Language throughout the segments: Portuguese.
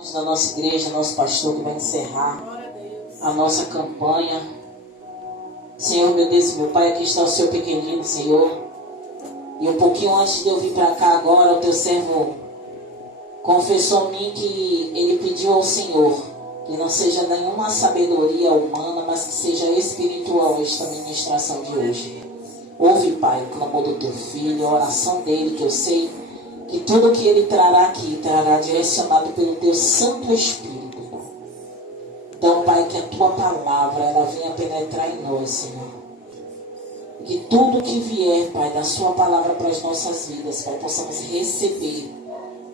Da nossa igreja, nosso pastor que vai encerrar a nossa campanha. Senhor, meu Deus, meu Pai, aqui está o seu pequenino, Senhor. E um pouquinho antes de eu vir para cá agora, o teu servo confessou a mim que ele pediu ao Senhor que não seja nenhuma sabedoria humana, mas que seja espiritual esta ministração de hoje. Ouve, Pai, o clamor do teu filho, a oração dele, que eu sei que tudo que ele trará aqui, trará direcionado pelo teu Santo Espírito. Então, Pai, que a tua palavra, ela venha penetrar em nós, Senhor. Que tudo que vier, Pai, da sua palavra para as nossas vidas, Pai, possamos receber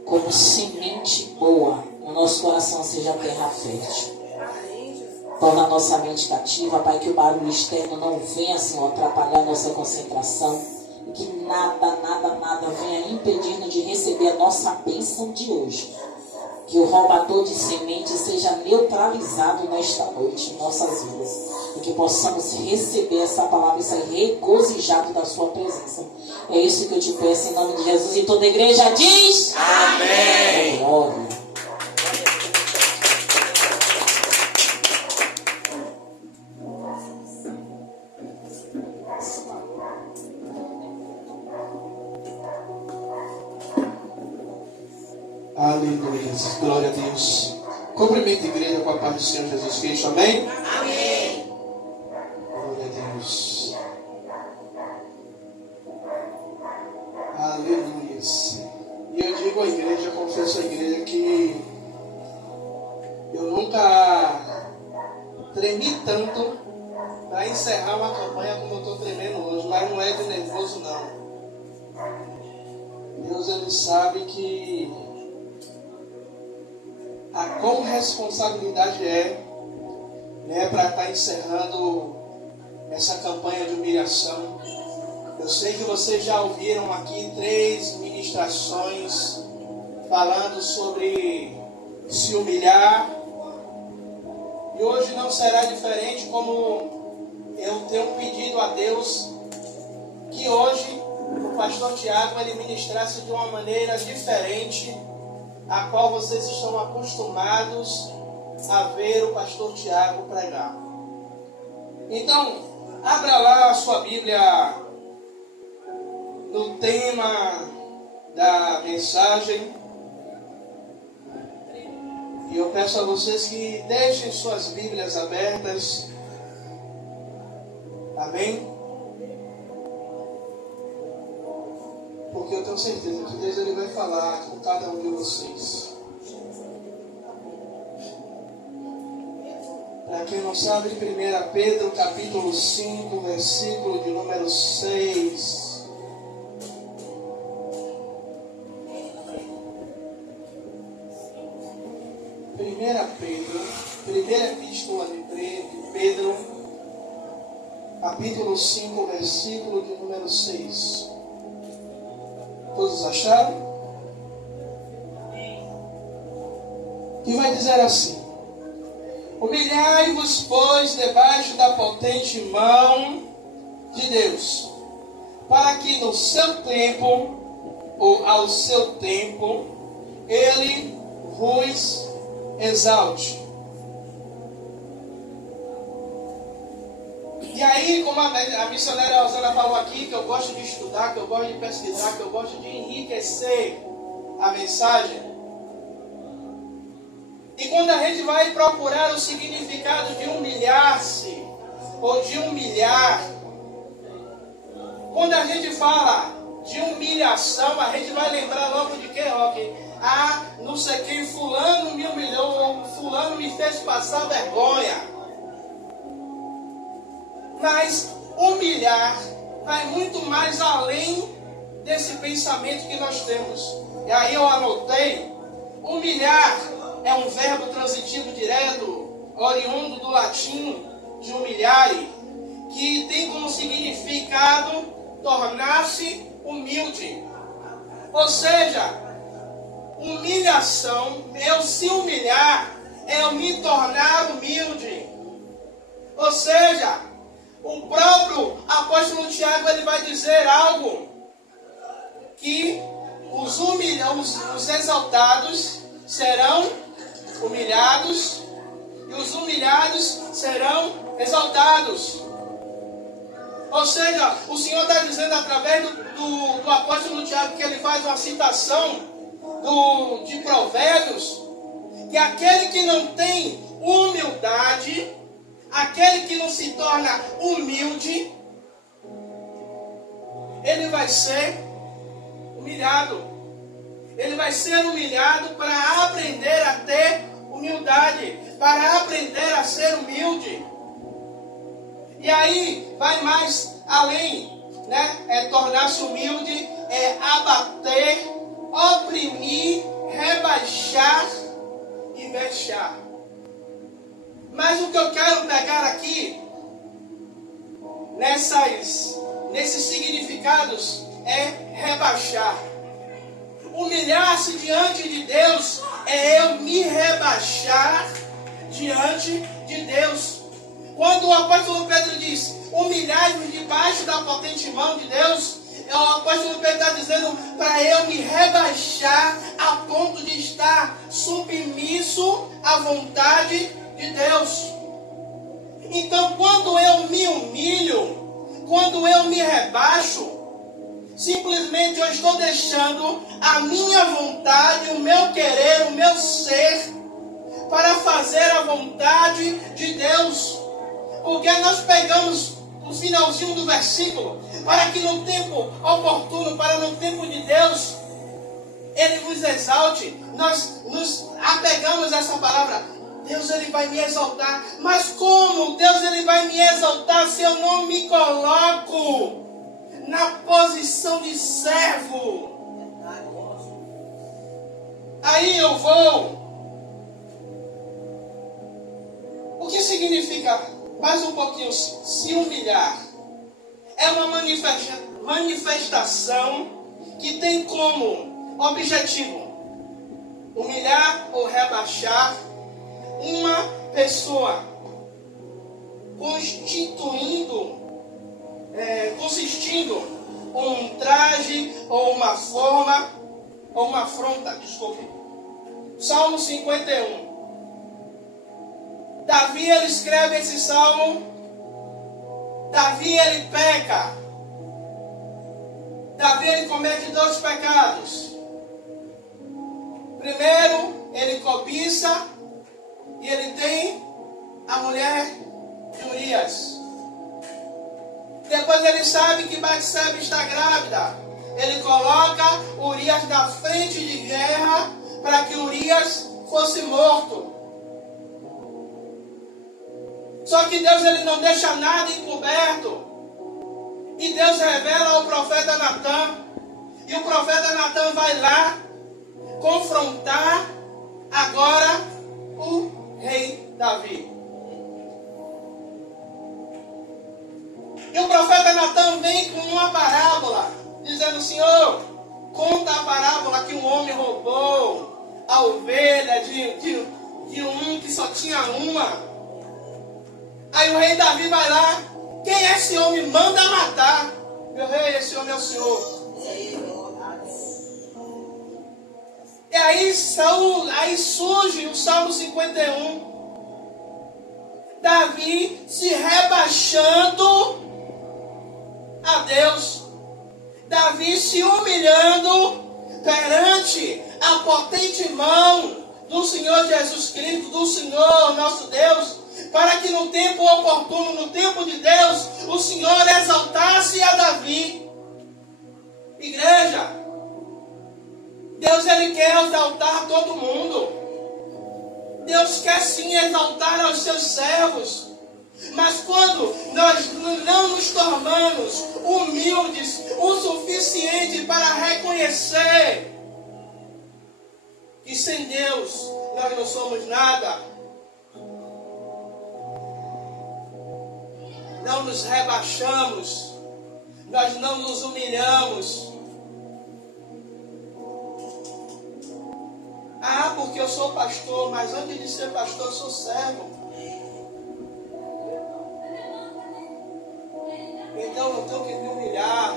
como semente boa. O nosso coração seja terra fértil. Torna a nossa mente cativa, Pai, que o barulho externo não venha, Senhor, atrapalhar a nossa concentração. E que nada venha impedir-nos de receber a nossa bênção de hoje. Que o roubador de semente seja neutralizado nesta noite em nossas vidas. E que possamos receber essa palavra e sair regozijado da sua presença. É isso que eu te peço em nome de Jesus. E toda a igreja diz: amém. Glória. Aleluia, glória a Deus. Cumprimento a igreja com a paz do Senhor Jesus Cristo, amém? Amém. Glória a Deus. Aleluia. E eu digo à igreja, confesso à igreja que eu nunca tremi tanto para encerrar uma campanha como eu estou tremendo hoje, mas não é de nervoso não. Deus, ele sabe que a quão responsabilidade né, para estar encerrando essa campanha de humilhação. Eu sei que vocês já ouviram aqui 3 ministrações falando sobre se humilhar. E hoje não será diferente, como eu tenho pedido a Deus que hoje o pastor Tiago ele ministrasse de uma maneira diferente a qual vocês estão acostumados a ver o pastor Tiago pregar. Então, abra lá a sua Bíblia no tema da mensagem. E eu peço a vocês que deixem suas Bíblias abertas. Amém? Porque eu tenho certeza que Deus ele vai falar com cada um de vocês. Para quem não sabe, 1 Pedro capítulo 5, versículo de número 6. Primeira epístola de Pedro, capítulo 5, versículo de número 6. Todos acharam? Que vai dizer assim: humilhai-vos, pois, debaixo da potente mão de Deus, para que no seu tempo, ou ao seu tempo, ele vos exalte. E aí, como a missionária Rosana falou aqui, que eu gosto de estudar, que eu gosto de pesquisar, que eu gosto de enriquecer a mensagem. E quando a gente vai procurar o significado de humilhar-se, ou de humilhar, quando a gente fala de humilhação, a gente vai lembrar logo de quê? Não sei quem, fulano me humilhou, ou fulano me fez passar vergonha. Mas humilhar vai muito mais além desse pensamento que nós temos. E aí eu anotei: humilhar é um verbo transitivo direto, oriundo do latim de humilhare, que tem como significado tornar-se humilde. Ou seja, humilhação, eu se humilhar, é eu me tornar humilde. Ou seja, o próprio apóstolo Tiago ele vai dizer algo que os exaltados serão humilhados e os humilhados serão exaltados. Ou seja, o Senhor está dizendo através do apóstolo Tiago, que ele faz uma citação de Provérbios, que aquele que não tem humildade, aquele que não se torna humilde, ele vai ser humilhado. Ele vai ser humilhado para aprender a ter humildade, para aprender a ser humilde. E aí vai mais além, né? É tornar-se humilde, é abater, oprimir, rebaixar e vexar. Mas o que eu quero pegar aqui, nesses significados, é rebaixar. Humilhar-se diante de Deus é eu me rebaixar diante de Deus. Quando o apóstolo Pedro diz, humilhai-vos debaixo da potente mão de Deus, o apóstolo Pedro está dizendo para eu me rebaixar a ponto de estar submisso à vontade de Deus. Então, quando eu me humilho, quando eu me rebaixo, simplesmente eu estou deixando a minha vontade, o meu querer, o meu ser, para fazer a vontade de Deus. Porque nós pegamos o finalzinho do versículo, para que no tempo oportuno, para no tempo de Deus, Ele nos exalte. Nós nos apegamos a essa palavra. Deus, Ele vai me exaltar. Mas como Deus, Ele vai me exaltar se eu não me coloco na posição de servo? Aí eu vou. O que significa, mais um pouquinho, se humilhar? É uma manifestação que tem como objetivo humilhar ou rebaixar uma pessoa, consistindo um traje ou uma forma ou uma afronta, desculpe. Salmo 51. Davi, ele escreve esse salmo. Davi, ele peca. Davi, ele comete 2 pecados. Primeiro, ele cobiça e ele tem a mulher de Urias. Depois ele sabe que Batseba está grávida. Ele coloca Urias na frente de guerra para que Urias fosse morto. Só que Deus, ele não deixa nada encoberto. E Deus revela ao profeta Natan. E o profeta Natan vai lá confrontar agora o rei Davi. E o profeta Natan vem com uma parábola, dizendo: Senhor, conta a parábola que um homem roubou a ovelha de um que só tinha uma. Aí o rei Davi vai lá: quem é esse homem? Manda matar. Meu rei, esse homem é o Senhor. E aí surge o Salmo 51. Davi se rebaixando a Deus. Davi se humilhando perante a potente mão do Senhor Jesus Cristo, do Senhor nosso Deus, para que no tempo oportuno, no tempo de Deus, o Senhor exaltasse a Davi. Igreja, Deus, Ele quer exaltar todo mundo. Deus quer sim exaltar aos seus servos. Mas quando nós não nos tornamos humildes o suficiente para reconhecer que sem Deus nós não somos nada, não nos rebaixamos, nós não nos humilhamos. Ah, porque eu sou pastor, mas antes de ser pastor eu sou servo. Então eu tenho que me humilhar,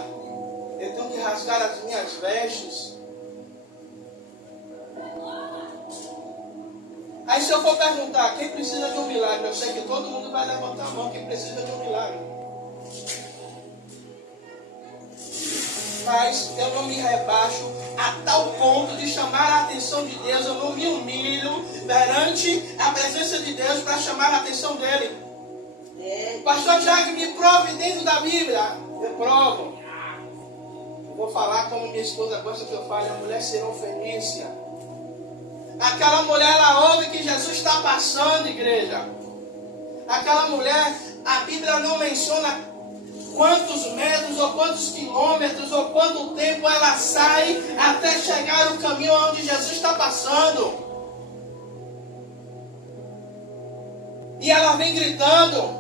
eu tenho que rasgar as minhas vestes. Aí se eu for perguntar quem precisa de um milagre, eu sei que todo mundo vai levantar a mão quem precisa de um milagre. Mas eu não me rebaixo a tal ponto de chamar a atenção de Deus. Eu não me humilho perante a presença de Deus para chamar a atenção dele. Pastor Tiago, me prove dentro da Bíblia. Eu provo. Eu vou falar como minha esposa gosta que eu fale, a mulher cirofenícia. Aquela mulher, ela ouve que Jesus está passando, igreja. Aquela mulher, a Bíblia não menciona quantos metros, ou quantos quilômetros, ou quanto tempo ela sai até chegar no caminho onde Jesus está passando. E ela vem gritando.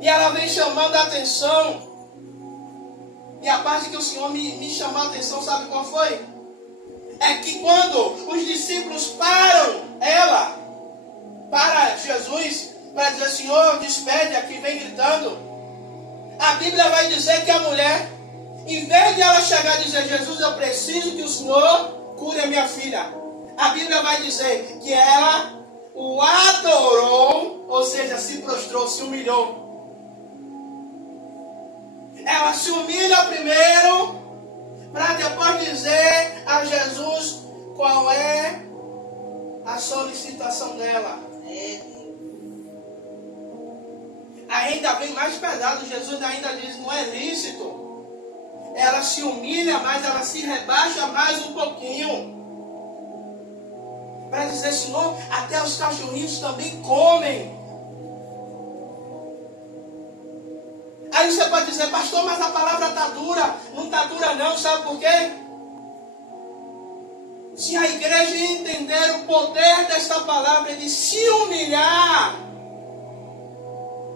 E ela vem chamando a atenção. E a parte que o Senhor me chamou a atenção, sabe qual foi? É que quando os discípulos param ela para Jesus, para dizer, Senhor, despede aqui, vem gritando. A Bíblia vai dizer que a mulher, em vez de ela chegar e dizer, Jesus, eu preciso que o Senhor cure a minha filha. A Bíblia vai dizer que ela o adorou, ou seja, se prostrou, se humilhou. Ela se humilha primeiro, para depois dizer a Jesus qual é a solicitação dela. Ainda vem mais pesado, Jesus ainda diz, não é lícito. Ela se humilha mais, ela se rebaixa mais um pouquinho. Para dizer, Senhor, até os cachorrinhos também comem. Aí você pode dizer, pastor, mas a palavra está dura. Não está dura não, sabe por quê? Se a igreja entender o poder desta palavra de se humilhar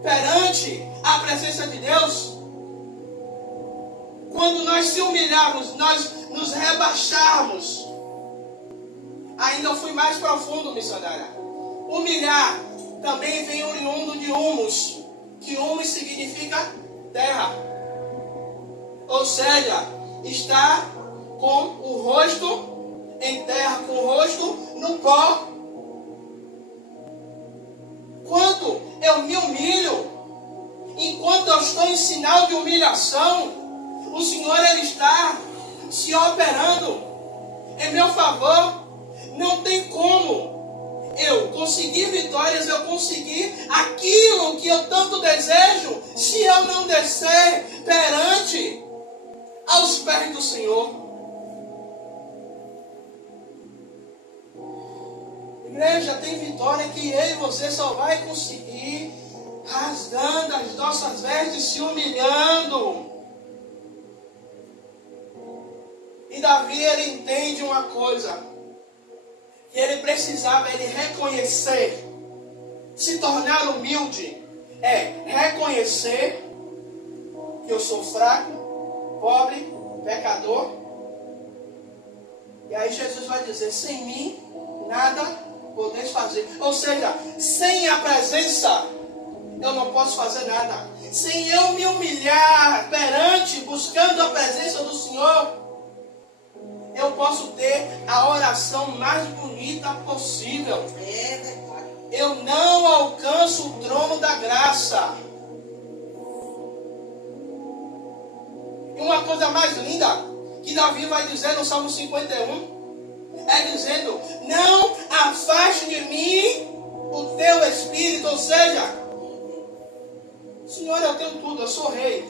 perante a presença de Deus, quando nós se humilharmos, nós nos rebaixarmos. Ainda eu fui mais profundo, missionária. Humilhar também vem oriundo de humus, que humus significa terra. Ou seja, está com o rosto em terra, com o rosto no pó. Quando eu me humilho, enquanto eu estou em sinal de humilhação, o Senhor ele está se operando em meu favor. Não tem como eu conseguir vitórias, eu conseguir aquilo que eu tanto desejo, se eu não descer perante aos pés do Senhor. Igreja, tem vitória que eu e você só vai conseguir rasgando as nossas vestes, se humilhando. E Davi, ele entende uma coisa, que ele precisava, ele reconhecer, se tornar humilde, é reconhecer que eu sou fraco, pobre, pecador. E aí Jesus vai dizer, sem mim, nada podeis fazer. Ou seja, sem a presença, eu não posso fazer nada. Sem eu me humilhar perante, buscando a presença do Senhor, eu posso ter a oração mais bonita possível. Eu não alcanço o trono da graça. E uma coisa mais linda que Davi vai dizer no Salmo 51, é dizendo, não afaste de mim o teu espírito. Ou seja, Senhor, eu tenho tudo, eu sou rei.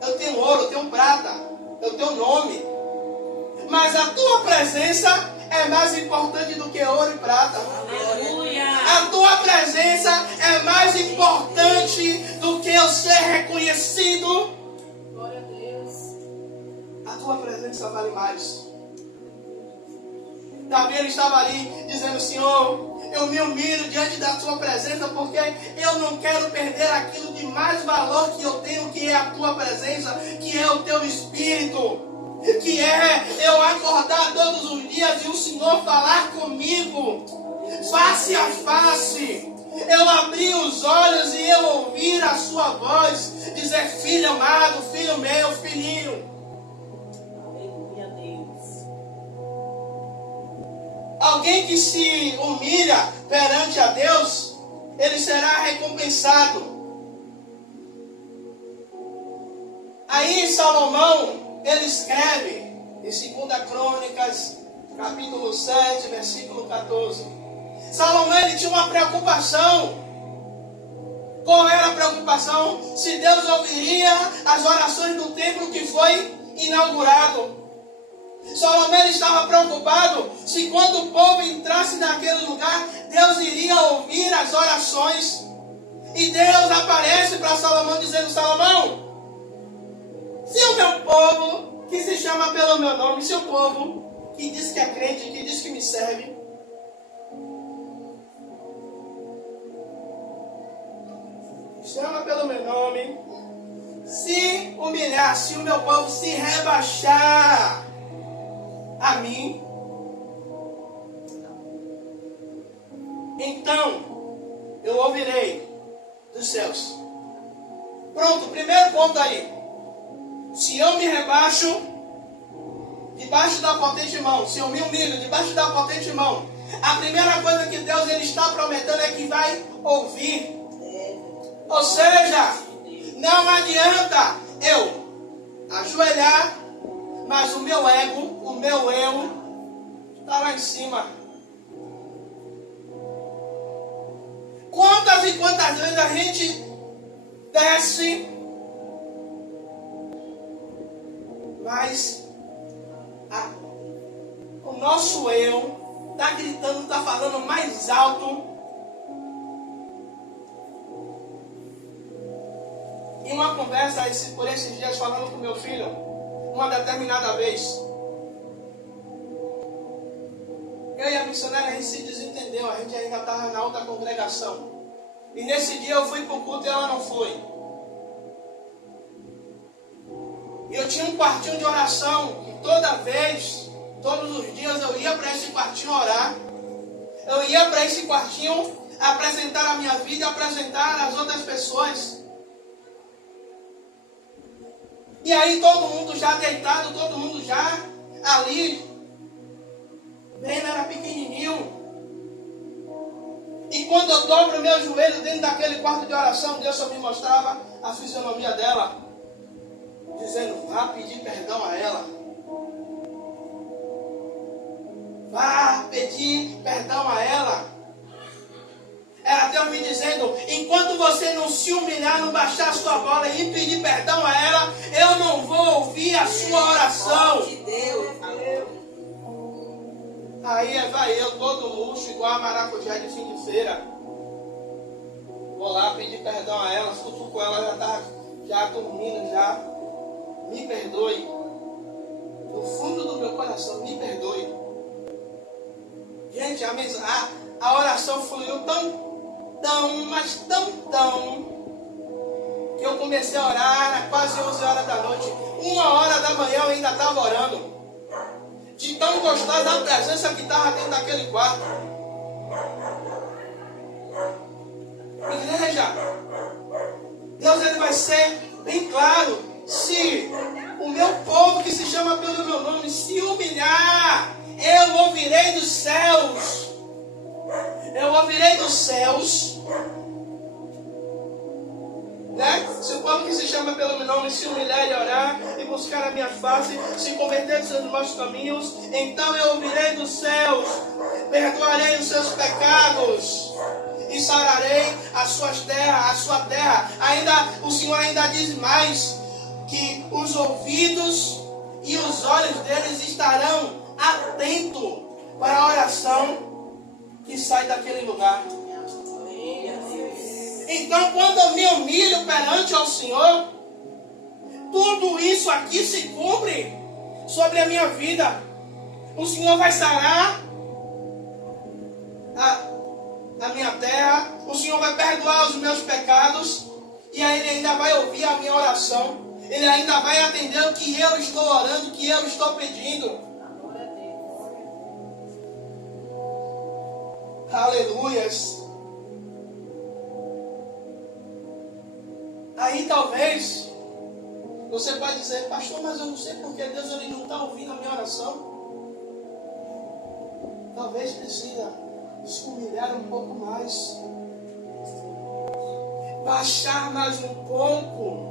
Eu tenho ouro, eu tenho prata, eu tenho nome. Mas a tua presença é mais importante do que ouro e prata. Aleluia. A tua presença é mais importante do que eu ser reconhecido. Glória a Deus. A tua presença vale mais. Davi, ele estava ali dizendo, Senhor, eu me humilho diante da tua presença, porque eu não quero perder aquilo de mais valor que eu tenho, que é a tua presença, que é o teu Espírito. Que é eu acordar todos os dias e o Senhor falar comigo, face a face. Eu abrir os olhos e eu ouvir a sua voz, dizer, filho amado, filho meu, filhinho. Aleluia, Deus. Alguém que se humilha perante a Deus, ele será recompensado. Aí Salomão, ele escreve em 2 Crônicas, capítulo 7, versículo 14. Salomão, ele tinha uma preocupação. Qual era a preocupação? Se Deus ouviria as orações do templo que foi inaugurado. Salomão estava preocupado se quando o povo entrasse naquele lugar, Deus iria ouvir as orações. E Deus aparece para Salomão dizendo: Salomão, se o meu povo, que se chama pelo meu nome, se o povo que diz que é crente, que diz que me serve, chama pelo meu nome, se humilhar, se o meu povo se rebaixar a mim, então eu ouvirei dos céus. Pronto, primeiro ponto aí. Se eu me rebaixo debaixo da potente mão, se eu me humilho debaixo da potente mão, a primeira coisa que Deus ele está prometendo é que vai ouvir. Ou seja, não adianta eu ajoelhar, mas o meu ego, o meu eu, está lá em cima. Quantas e quantas vezes a gente desce, mas o nosso eu está gritando, está falando mais alto. Em uma conversa por esses dias falando com meu filho, uma determinada vez, eu e a missionária, a gente se desentendeu, a gente ainda estava na outra congregação. E nesse dia eu fui para o culto e ela não foi. E eu tinha um quartinho de oração, que todos os dias eu ia para esse quartinho orar. Eu ia para esse quartinho apresentar a minha vida, apresentar as outras pessoas. E aí todo mundo já deitado, todo mundo já ali. Bem, era pequenininho. E quando eu dobro meu joelho dentro daquele quarto de oração, Deus só me mostrava a fisionomia dela, dizendo: vá pedir perdão a ela. Vá pedir perdão a ela. Era Deus me dizendo: enquanto você não se humilhar, não baixar a sua bola e pedir perdão a ela, eu não vou ouvir a sua oração. Aí vai eu, todo luxo, igual a maracujá de fim de feira. Vou lá pedir perdão a ela, cutuco ela, já está já dormindo, já. Me perdoe. No fundo do meu coração, me perdoe. Gente, a oração fluiu mas tão, que eu comecei a orar às quase 11 horas da noite. 1h da manhã eu ainda estava orando. De tão gostosa a presença que estava dentro daquele quarto. Igreja, Deus ele vai ser bem claro. Se o meu povo que se chama pelo meu nome se humilhar, eu ouvirei dos céus. Eu ouvirei dos céus. Né? Se o povo que se chama pelo meu nome se humilhar e orar e buscar a minha face, se converter dos seus maus caminhos, então eu ouvirei dos céus, perdoarei os seus pecados e sararei a sua terra. O Senhor ainda diz mais, que os ouvidos e os olhos deles estarão atentos para a oração que sai daquele lugar. Então, quando eu me humilho perante ao Senhor, tudo isso aqui se cumpre sobre a minha vida. O Senhor vai sarar a minha terra, o Senhor vai perdoar os meus pecados, e aí Ele ainda vai ouvir a minha oração, Ele ainda vai atender o que eu estou orando, o que eu estou pedindo. Aleluias. Aí talvez você pode dizer: pastor, mas eu não sei porque Deus ele não está ouvindo a minha oração. talvez precisa se humilhar um pouco mais. Baixar mais um pouco.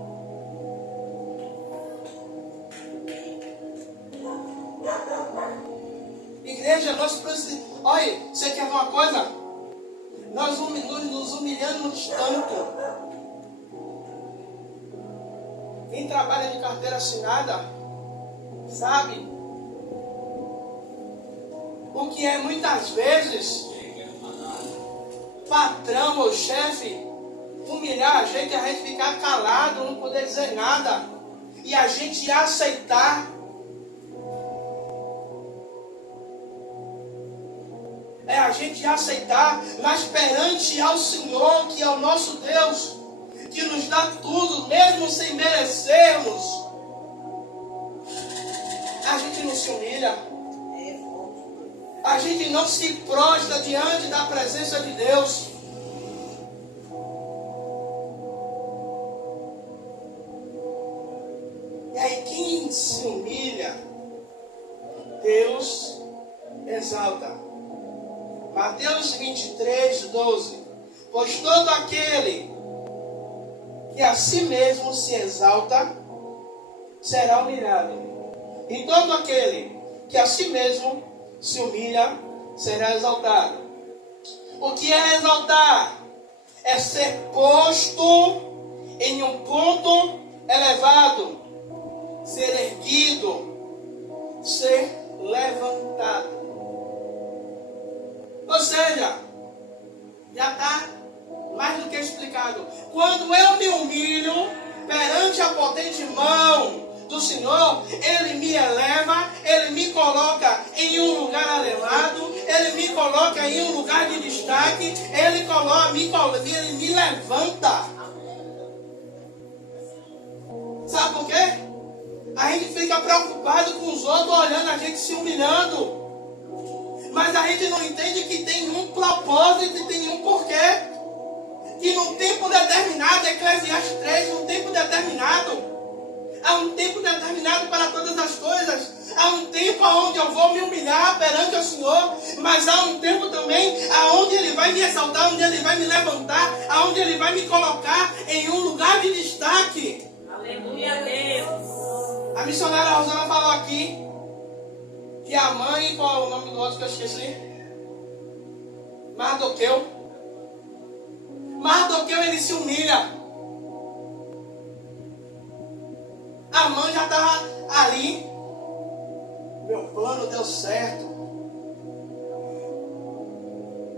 Igreja, nós precisamos. Olha, você quer ver uma coisa? Nós nos humilhamos tanto. Quem trabalha de carteira assinada, sabe? O que é muitas vezes patrão ou chefe humilhar a gente ficar calado, não poder dizer nada, e a gente aceitar. É a gente aceitar, mas perante ao Senhor, que é o nosso Deus, que nos dá tudo, mesmo sem merecermos, a gente não se humilha. A gente não se prostra diante da presença de Deus. E aí quem se humilha, Deus exalta. Mateus 23, 12. Pois todo aquele que a si mesmo se exalta, será humilhado. E todo aquele que a si mesmo se humilha, será exaltado. O que é exaltar? É ser posto em um ponto elevado, ser erguido, ser levantado. Ou seja, já está mais do que explicado. Quando eu me humilho perante a potente mão do Senhor, Ele me eleva, Ele me coloca em um lugar elevado, Ele me coloca em um lugar de destaque, Ele me levanta. Sabe por quê? A gente fica preocupado com os outros olhando a gente se humilhando. Mas a gente não entende que tem um propósito e tem um porquê. Que num tempo determinado, Eclesiastes 3, num tempo determinado, há um tempo determinado para todas as coisas. Há um tempo onde eu vou me humilhar perante o Senhor, mas há um tempo também onde Ele vai me exaltar, onde Ele vai me levantar, onde Ele vai me colocar em um lugar de destaque. Aleluia a Deus. A missionária Rosana falou aqui que a mãe, qual é o nome do outro que eu esqueci? Mardoqueu, ele se humilha. A mãe já estava ali. Meu plano deu certo.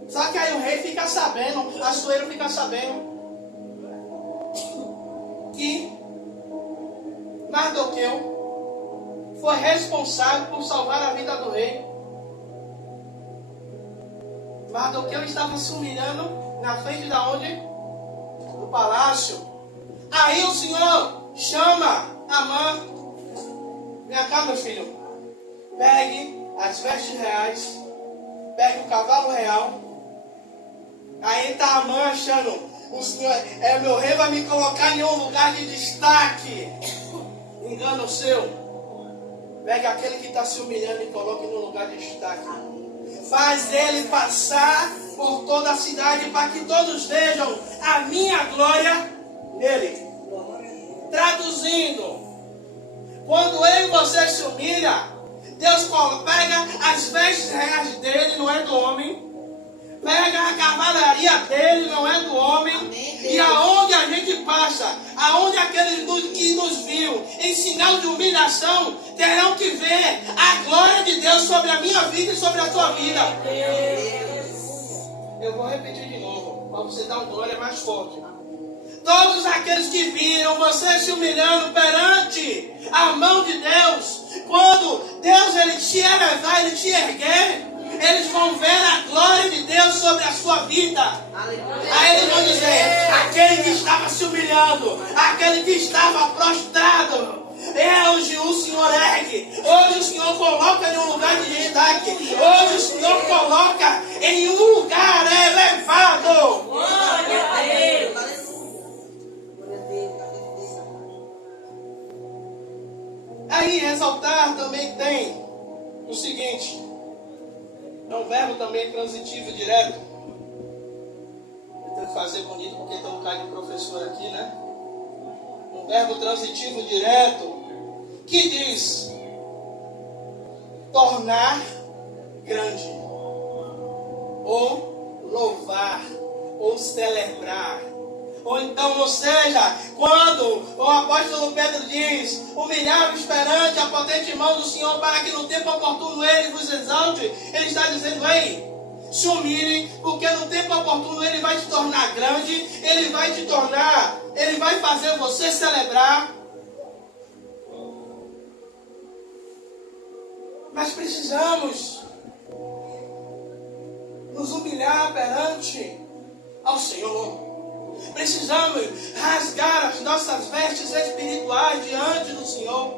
Só que aí o rei fica sabendo, a Assuero fica sabendo que Mardoqueu foi responsável por salvar a vida do rei. Mardoqueu estava se humilhando na frente da onde? Do palácio. Aí o Senhor chama Amã. Vem cá, meu filho. Pegue as vestes reais. Pegue o cavalo real. Aí está Amã achando, o Senhor, meu rei vai me colocar em um lugar de destaque. Engano seu. Pegue aquele que está se humilhando e coloque no lugar de destaque. Faz ele passar por toda a cidade para que todos vejam a minha glória nele. Traduzindo, quando eu e você se humilha, Deus pega as vestes reais dele, não é do homem. Pega a cavalaria dele, não é do homem. Amém. E aonde a gente passa, aonde aqueles que nos viram em sinal de humilhação, terão que ver a glória de Deus sobre a minha vida e sobre a tua vida. Eu vou repetir de novo, para você dar uma glória mais forte. Todos aqueles que viram você se humilhando perante a mão de Deus, quando Deus ele te elevar, ele te erguer, eles vão ver a glória de Deus sobre a sua vida. Aí eles vão dizer, aquele que estava se humilhando, aquele que estava prostrado, hoje o Senhor ergue, hoje o Senhor coloca em um lugar de destaque, hoje o Senhor coloca em um lugar elevado. Glória a Deus. Aí exaltar também tem o seguinte, não verbo também transitivo direto. Eu tenho que fazer bonito porque tem um cara de professor aqui, né? Um verbo transitivo direto que diz tornar grande, ou louvar, ou celebrar. Ou então, ou seja, quando o apóstolo Pedro diz, humilhar-vos perante a potente mão do Senhor, para que no tempo oportuno Ele vos exalte, Ele está dizendo, ei, se humilhe, porque no tempo oportuno Ele vai te tornar grande, Ele vai fazer você celebrar. Mas precisamos nos humilhar perante ao Senhor. Precisamos rasgar as nossas vestes espirituais diante do Senhor.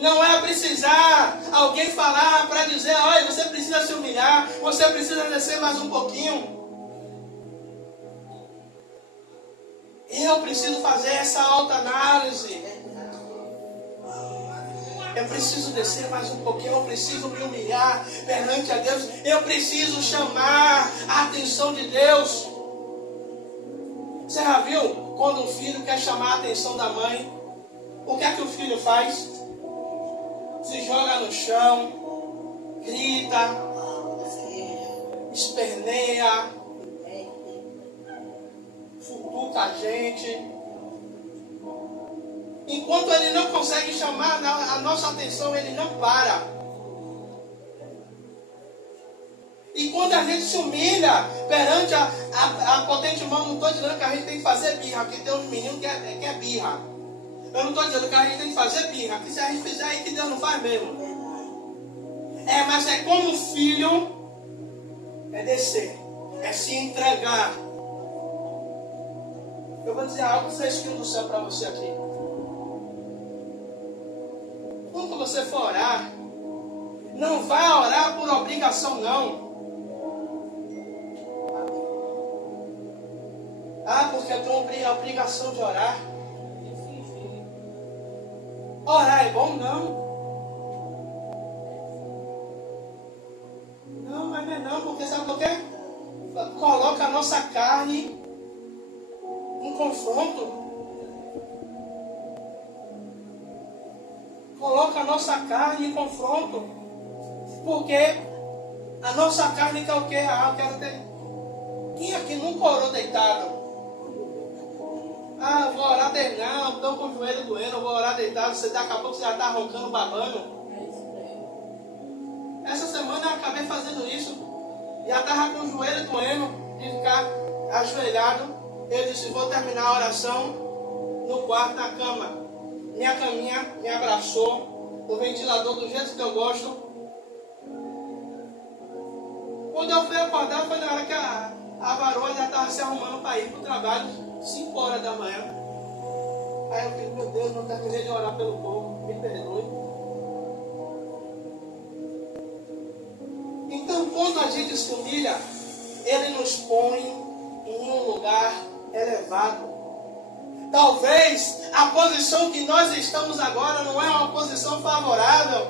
Não é precisar alguém falar para dizer, olha, você precisa se humilhar, você precisa descer mais um pouquinho. Eu preciso fazer essa autoanálise. Eu preciso descer mais um pouquinho, eu preciso me humilhar perante a Deus, eu preciso chamar a atenção de Deus. Você já viu quando um filho quer chamar a atenção da mãe? O que é que o filho faz? Se joga no chão, grita, esperneia, futuca a gente. Enquanto ele não consegue chamar a nossa atenção, ele não para. E quando a gente se humilha perante a potente mão, não estou dizendo que a gente tem que fazer birra, porque tem uns meninos que é birra. Eu não estou dizendo que a gente tem que fazer birra, que se a gente fizer aí que Deus não faz mesmo. Mas é como filho, é descer, é se entregar. Eu vou dizer algo fresquinho do céu para você aqui. Quando você for orar, não vai orar por obrigação, não. Porque eu tenho a obrigação de orar. Orar é bom? Não. Não, mas não é não, porque sabe por quê? Coloca a nossa carne em confronto. Coloca a nossa carne em confronto. Porque a nossa carne quer o quê? Eu quero ter. Quem aqui nunca orou deitado? Vou orar deitado. Não, estou com o joelho doendo, eu vou orar deitado. Daqui a pouco você já está roncando, babando. Essa semana eu acabei fazendo isso. Já estava com o joelho doendo de ficar ajoelhado. Eu disse, vou terminar a oração no quarto, na cama. Minha caminha me abraçou, o ventilador do jeito que eu gosto. Quando eu fui acordar, foi na hora que a varoa já estava se arrumando para ir para o trabalho, 5 horas da manhã. Aí eu falei, meu Deus, não terminei de orar pelo povo, me perdoe. Então, quando a gente se humilha, Ele nos põe em um lugar elevado. Talvez a posição que nós estamos agora não é uma posição favorável.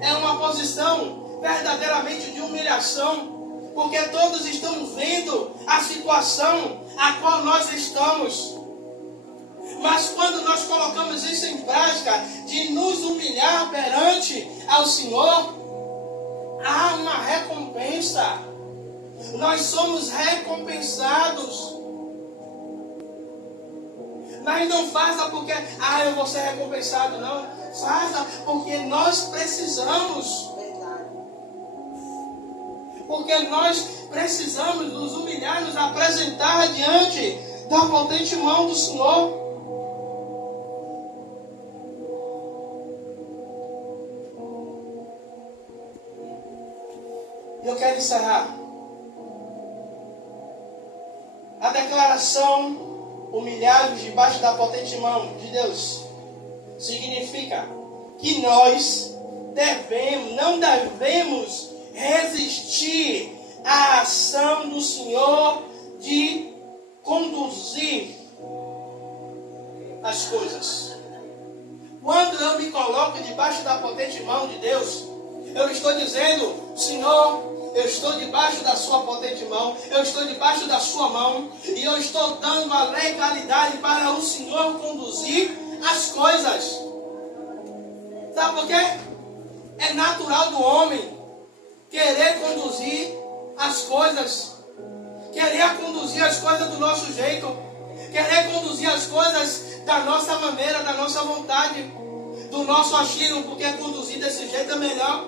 É uma posição verdadeiramente de humilhação. Porque todos estão vendo a situação a qual nós estamos. Mas quando nós colocamos isso em prática, de nos humilhar perante ao Senhor, há uma recompensa. Nós somos recompensados. Mas não faça porque, eu vou ser recompensado, não. Faça porque nós precisamos. Porque nós precisamos nos humilhar, nos apresentar diante da potente mão do Senhor. Eu quero encerrar. A declaração humilhados debaixo da potente mão de Deus significa que nós não devemos resistir à ação do Senhor de conduzir as coisas. Quando eu me coloco debaixo da potente mão de Deus, eu estou dizendo: Senhor, eu estou debaixo da sua potente mão, eu estou debaixo da sua mão, e eu estou dando a legalidade para o Senhor conduzir as coisas. Sabe por quê? É natural do homem querer conduzir as coisas, querer conduzir as coisas do nosso jeito, querer conduzir as coisas da nossa maneira, da nossa vontade, do nosso achismo, porque conduzir desse jeito é melhor,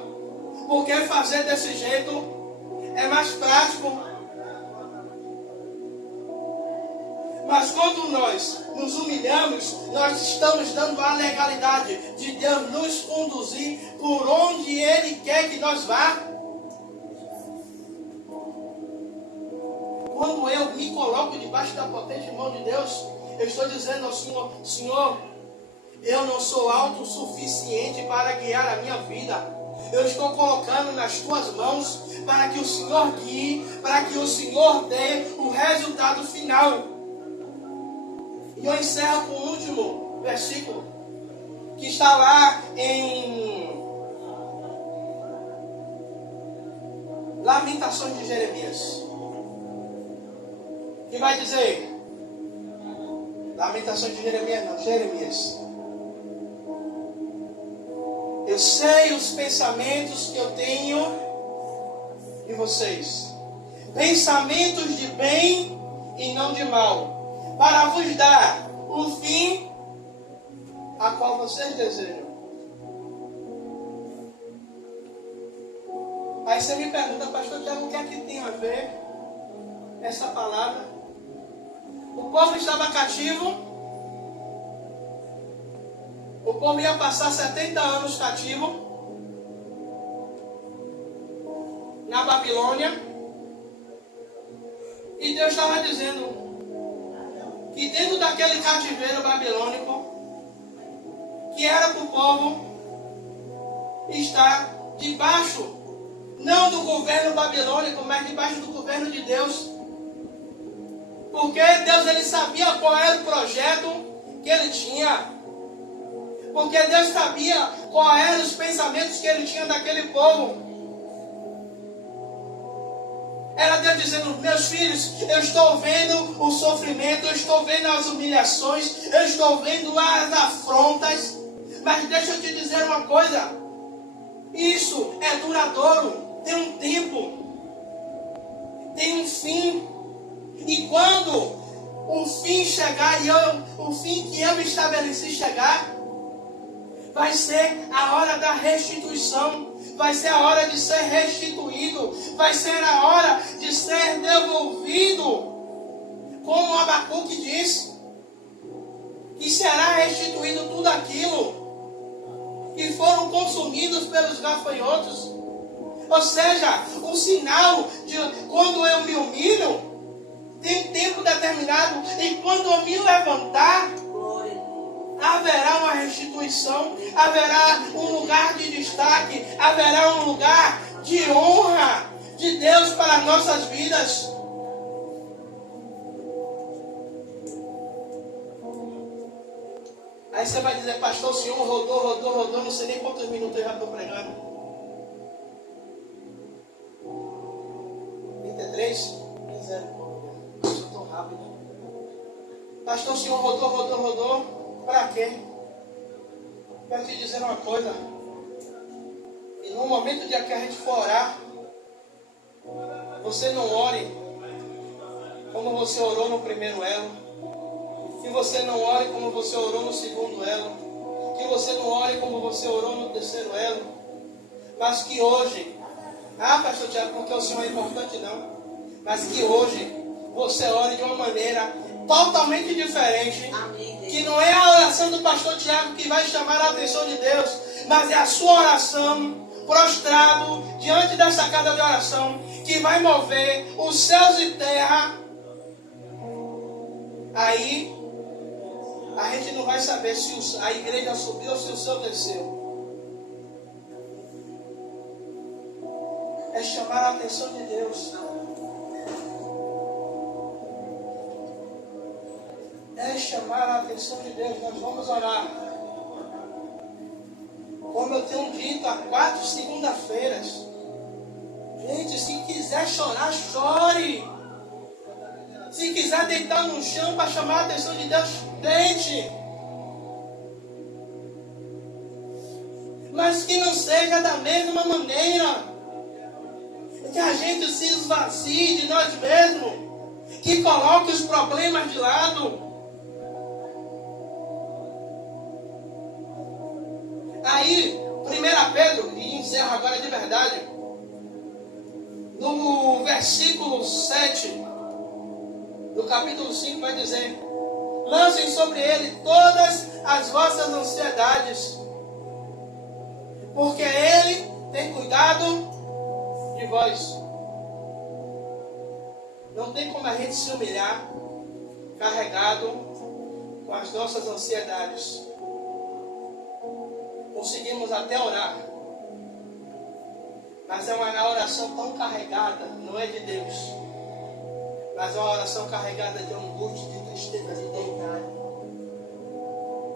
porque fazer desse jeito é mais prático. Mas quando nós nos humilhamos, nós estamos dando a legalidade de Deus nos conduzir por onde Ele quer que nós vá. Quando eu me coloco debaixo da potente mão de Deus, eu estou dizendo ao Senhor: Senhor, eu não sou autossuficiente para guiar a minha vida. Eu estou colocando nas tuas mãos para que o Senhor guie, para que o Senhor dê o resultado final. E eu encerro com o último versículo, que está lá em Lamentações de Jeremias. Que vai dizer? Lamentações de Jeremias, não, Jeremias. Eu sei os pensamentos que eu tenho de vocês. Pensamentos de bem e não de mal, para vos dar o fim a qual vocês desejam. Aí você me pergunta: pastor Tiago, o que é que tem a ver essa palavra? O povo estava cativo. O povo ia passar 70 anos cativo na Babilônia. E Deus estava dizendo que dentro daquele cativeiro babilônico, que era para o povo estar debaixo, não do governo babilônico, mas debaixo do governo de Deus. Porque Deus, ele sabia qual era o projeto que ele tinha. Porque Deus sabia quais eram os pensamentos que ele tinha daquele povo. Era Deus dizendo: meus filhos, eu estou vendo o sofrimento, eu estou vendo as humilhações, eu estou vendo as afrontas. Mas deixa eu te dizer uma coisa: isso é duradouro, tem um tempo, tem um fim. E quando o fim chegar, o fim que eu estabeleci chegar, vai ser a hora da restituição, vai ser a hora de ser restituído, vai ser a hora de ser devolvido, como Abacuque diz, que será restituído tudo aquilo que foram consumidos pelos gafanhotos. Ou seja, o sinal de quando eu me humilho, tem um tempo determinado, e quando eu me levantar, haverá uma restituição, haverá um lugar de destaque, haverá um lugar de honra de Deus para as nossas vidas. Aí você vai dizer: pastor, o senhor rodou, não sei nem quantos minutos eu já estou pregando. 33? Misericórdia, eu sou tão rápido. Pastor, o senhor rodou. Para quê? Quero te dizer uma coisa. E no momento de que a gente for orar, você não ore como você orou no primeiro elo. Que você não ore como você orou no segundo elo. Que você não ore como você orou no terceiro elo. Mas que hoje, pastor Tiago, porque o Senhor é importante, não. Mas que hoje você ore de uma maneira totalmente diferente. Amém. Que não é a oração do pastor Tiago que vai chamar a atenção de Deus, mas é a sua oração prostrado diante dessa casa de oração que vai mover os céus e terra. Aí a gente não vai saber se a igreja subiu ou se o céu desceu. É chamar a atenção de Deus. É chamar a atenção de Deus. Nós vamos orar. tenho dito há 4 segunda-feiras. Gente, se quiser chorar, chore. Se quiser deitar no chão para chamar a atenção de Deus, deite. Mas que não seja da mesma maneira. Que a gente se esvazie de nós mesmos. Que coloque os problemas de lado. Aí, 1 Pedro, e encerro agora de verdade, no versículo 7 do capítulo 5 vai dizer: lancem sobre ele todas as vossas ansiedades, porque ele tem cuidado de vós. Não tem como a gente se humilhar carregado com as nossas ansiedades. Conseguimos até orar, mas é uma oração tão carregada, não é de Deus, mas é uma oração carregada de angústia, de tristeza, de deidade,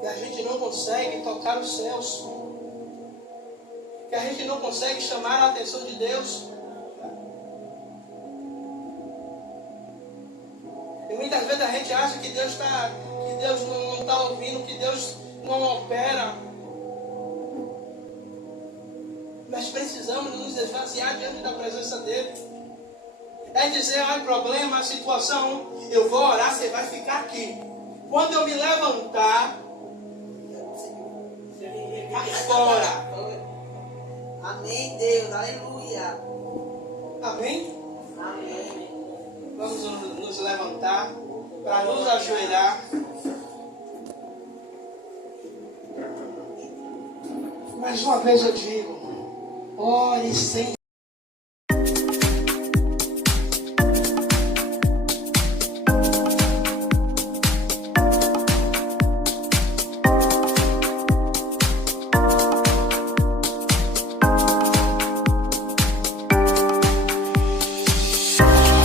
que a gente não consegue tocar os céus, que a gente não consegue chamar a atenção de Deus. E muitas vezes a gente acha que Deus não está ouvindo, que Deus não opera. Nós precisamos nos esvaziar diante da presença dele. É dizer: olha, problema, a situação, eu vou orar, você vai ficar aqui. Quando eu me levantar, vai fora. Amém, Deus, aleluia. Amém? Amém. Vamos nos levantar para nos ajoelhar. Mais uma vez eu digo: ore sem